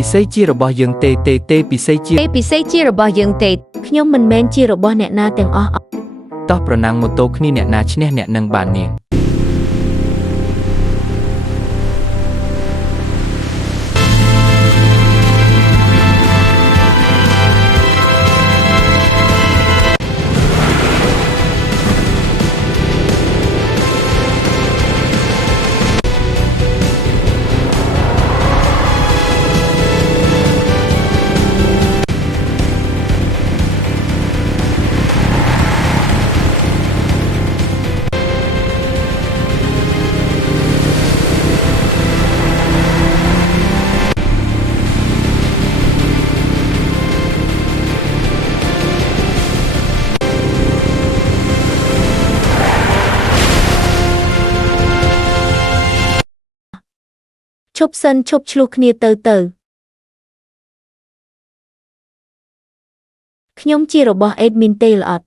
ពិសេសជារបស់យើងទេពិសេសជា ពិសេសជារបស់យើងទេខ្ញុំមិនមែនជារបស់អ្នកណាទាំងអស់ តោះប្រណាំងម៉ូតូគ្នាអ្នកណាឈ្នះអ្នកនឹងបាននាងឈប់សិនឈប់ឆ្លោះគ្នាទៅខ្ញុំជារបស់ admin ទេល្អអត់